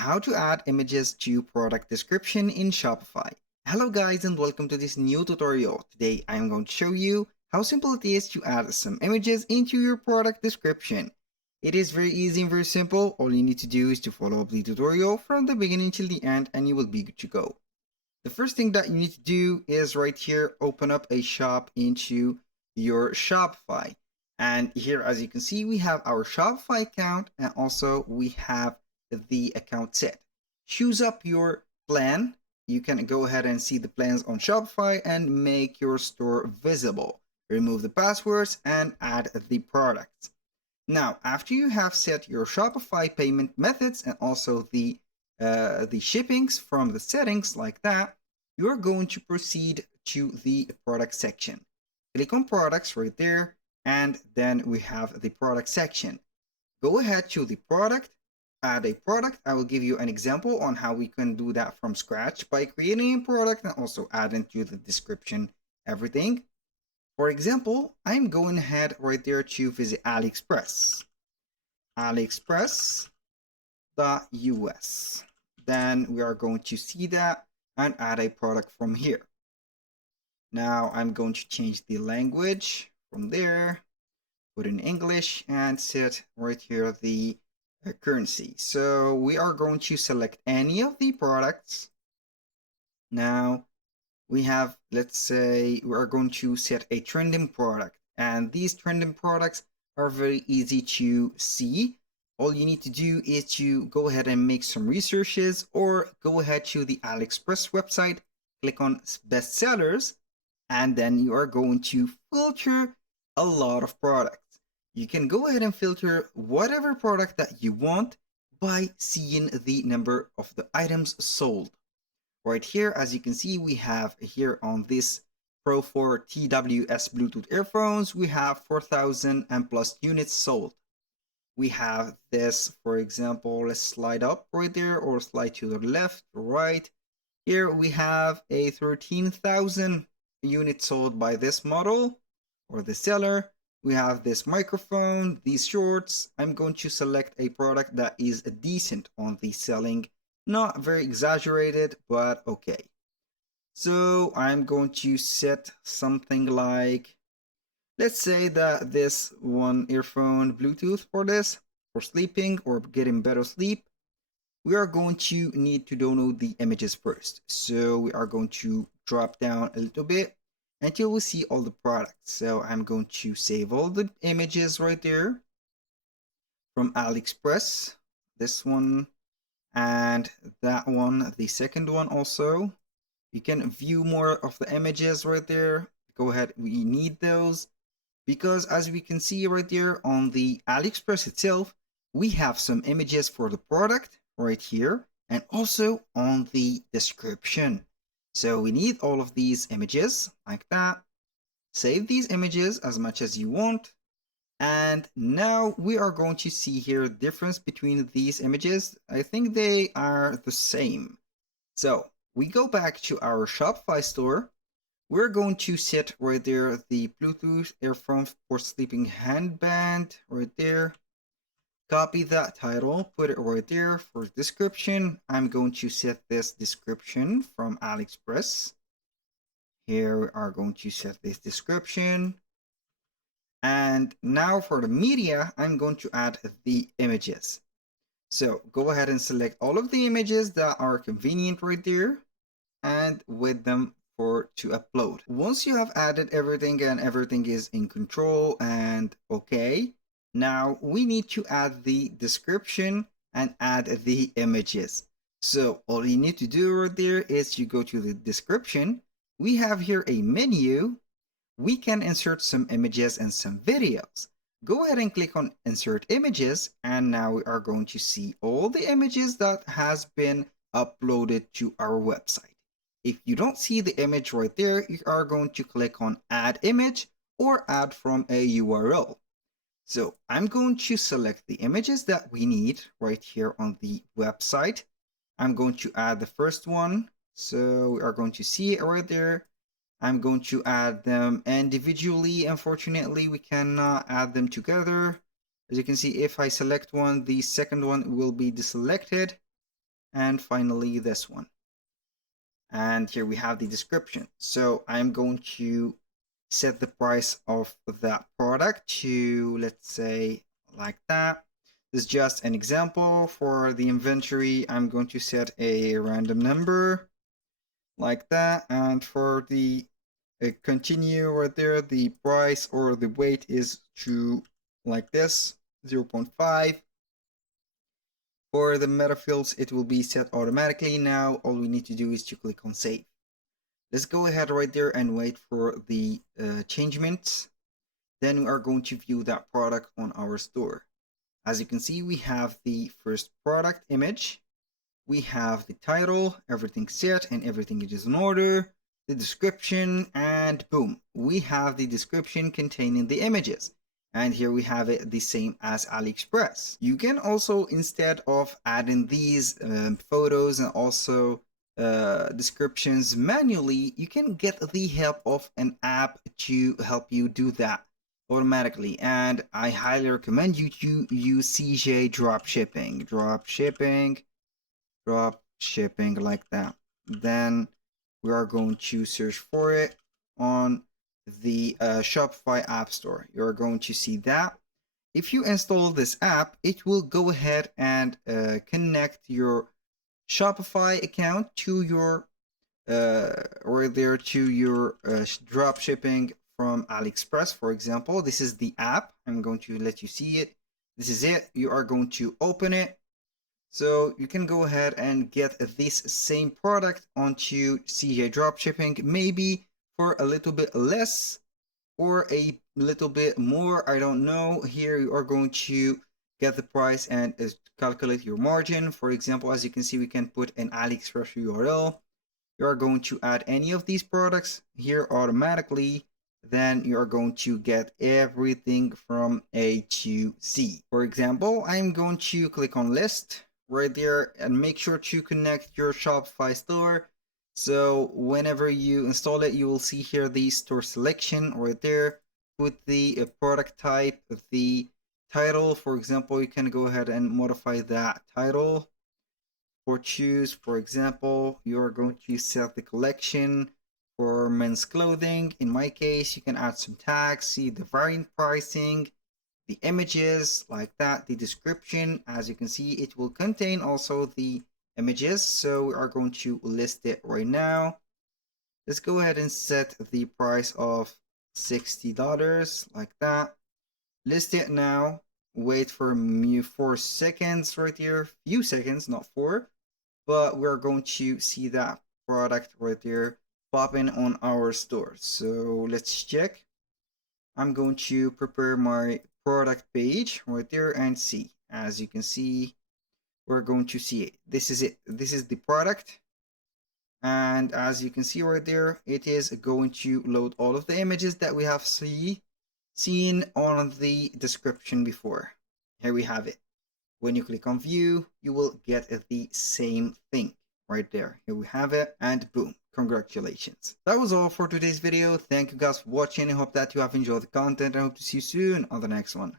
how to add images to product description in Shopify. Hello guys and welcome to this new tutorial. Today I am going to show you how simple it is to add some images into your product description. It is very easy and very simple. All you need to do is to follow up the tutorial from the beginning till the end and you will be good to go. The first thing that you need to do is right here, open up a shop into your Shopify. And here, as you can see, we have our Shopify account and also we have the account set. Choose up your plan. You can go ahead and see the plans on Shopify and make your store visible. Remove the passwords and add the products. Now, after you have set your Shopify payment methods and also the shippings from the settings like that, you're going to proceed to the product section. Click on products right there, and then we have the product section. Go ahead to the product, add a product. I will give you an example on how we can do that from scratch by creating a product and also adding to the description everything. For example, I'm going ahead right there to visit AliExpress. AliExpress.us. Then we are going to see that and add a product from here. Now I'm going to change the language from there, put in English and set right here the currency. So we are going to select any of the products. Now we have, let's say we are going to set a trending product, and these trending products are very easy to see. All you need to do is to go ahead and make some researches or go ahead to the AliExpress website, click on bestsellers, and then you are going to filter a lot of products. You can go ahead and filter whatever product that you want by seeing the number of the items sold. Right here, as you can see, we have here on this Pro 4 TWS Bluetooth earphones, we have 4,000 and plus units sold. We have this, for example, let's slide up right there or slide to the left, right. Here we have a 13,000 units sold by this model or the seller. We have this microphone, these shorts. I'm going to select a product that is decent on the selling. Not very exaggerated, but okay. So I'm going to set something like, let's say that this one earphone Bluetooth for this, for sleeping or getting better sleep. We are going to need to download the images first. So we are going to drop down a little bit until we see all the products. So I'm going to save all the images right there from AliExpress. This one and that one, the second one also. You can view more of the images right there. Go ahead, we need those because as we can see right there on the AliExpress itself, we have some images for the product right here and also on the description. So we need all of these images like that. Save these images as much as you want. And now we are going to see here the difference between these images. I think they are the same. So we go back to our Shopify store. We're going to set right there the Bluetooth earphone for sleeping headband right there. Copy that title, put it right there for description. I'm going to set this description from AliExpress. Here we are going to set this description. And now for the media, I'm going to add the images. So go ahead and select all of the images that are convenient right there and with them to upload. Once you have added everything and everything is in control and okay, now we need to add the description and add the images. So all you need to do right there is you go to the description. We have here a menu. We can insert some images and some videos. Go ahead and click on insert images, and now we are going to see all the images that has been uploaded to our website. If you don't see the image right there, you are going to click on add image or add from a URL. So I'm going to select the images that we need right here on the website. I'm going to add the first one. So we are going to see it right there. I'm going to add them individually. Unfortunately, we cannot add them together. As you can see, if I select one, the second one will be deselected. and finally this one. And here we have the description. So I'm going to set the price of that product to, let's say, like that. This is just an example. For the inventory, I'm going to set a random number like that. And for the continue right there, the price or the weight is to like this, 0.5. For the meta fields, it will be set automatically. Now all we need to do is to click on save. Let's go ahead right there and wait for the changements. Then we are going to view that product on our store. As you can see, we have the first product image. We have the title, everything set and everything is in order, the description, and boom, we have the description containing the images. And here we have it the same as AliExpress. You can also, instead of adding these photos and also descriptions manually, you can get the help of an app to help you do that automatically. And I highly recommend you to use CJ dropshipping like that. Then we are going to search for it on the Shopify App Store. You're going to see that. If you install this app, it will go ahead and connect your Shopify account to your drop shipping from AliExpress, for example. This is the app. I'm going to let you see it. This is it. You are going to open it. So you can go ahead and get this same product onto CJ Dropshipping, maybe for a little bit less or a little bit more. I don't know. Here you are going to get the price and calculate your margin. For example, as you can see, we can put an AliExpress URL. You are going to add any of these products here automatically. Then you are going to get everything from A to Z. For example, I'm going to click on list right there and make sure to connect your Shopify store. So whenever you install it, you will see here the store selection right there. Put the product type, the title. For example, you can go ahead and modify that title. For choose, for example, you're going to set the collection for men's clothing. In my case, you can add some tags, see the variant pricing, the images like that, the description. As you can see, it will contain also the images. So we are going to list it right now. Let's go ahead and set the price of $60 like that. List it now. Wait for me 4 seconds right here. Few seconds, not 4. But we're going to see that product right there popping on our store. So let's check. I'm going to prepare my product page right there and see. As you can see, we're going to see it. This is it. This is the product. And as you can see right there, it is going to load all of the images that we have seen on the description before. Here we have it. When you click on view, you will get the same thing right there. Here we have it, and boom, congratulations. That was all for today's video. Thank you guys for watching. I hope that you have enjoyed the content. I hope to see you soon on the next one.